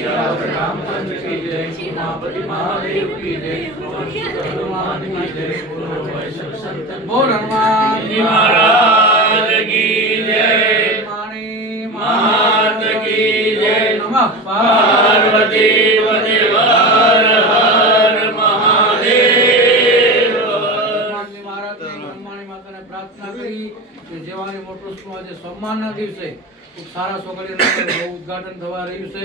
रामचंद्र की जय, उमापति महादेव की जय, हनुमान की जय, बोलो वैष्णव संतन बोल हनुमान जी महाराज की जय, मानी मात की जय, नमः पार्वती पते हर हर महादेव। हनुमान जी महाराज ने ब्रह्माणी माता ने प्रार्थना करी કે જેવાની મોટોત્સવ આજે સન્માનના દિવસે ખૂબ સારા સોગડીનું ઉદ્ઘાટન થવા રહ્યું છે।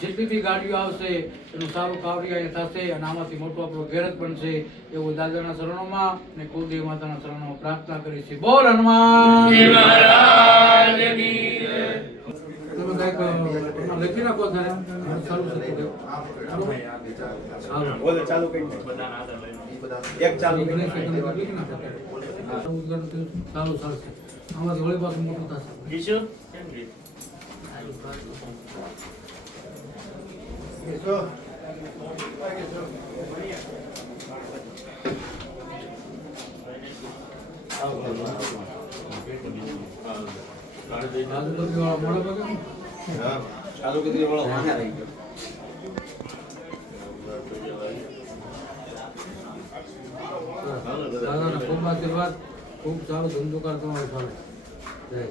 જેટલી બી ગાડીઓ આવશે એનું સારું કાવડિયા અહીં થશે અને આમાંથી મોટું આપણું ઘેરજ બનશે એવું દાદાના શરણોમાં અને કુલદેવ માતાના શરણોમાં પ્રાર્થના કરી છે। બોલ હનુમાન મહારાજની જય। તમે કઈક લખી નાખો ત્યારે સારું છે બોલે ચાલુ કરી એક ચાલુ કરી સારું સારું છે આમાંથી વળી પાછું મોટું થશે ચાલુ કરી વાળો વાહે રહી ગયો દાદાના ખૂબ આશીર્વાદ ખૂબ સારો ધંધોકાર તમારો ચાલે જય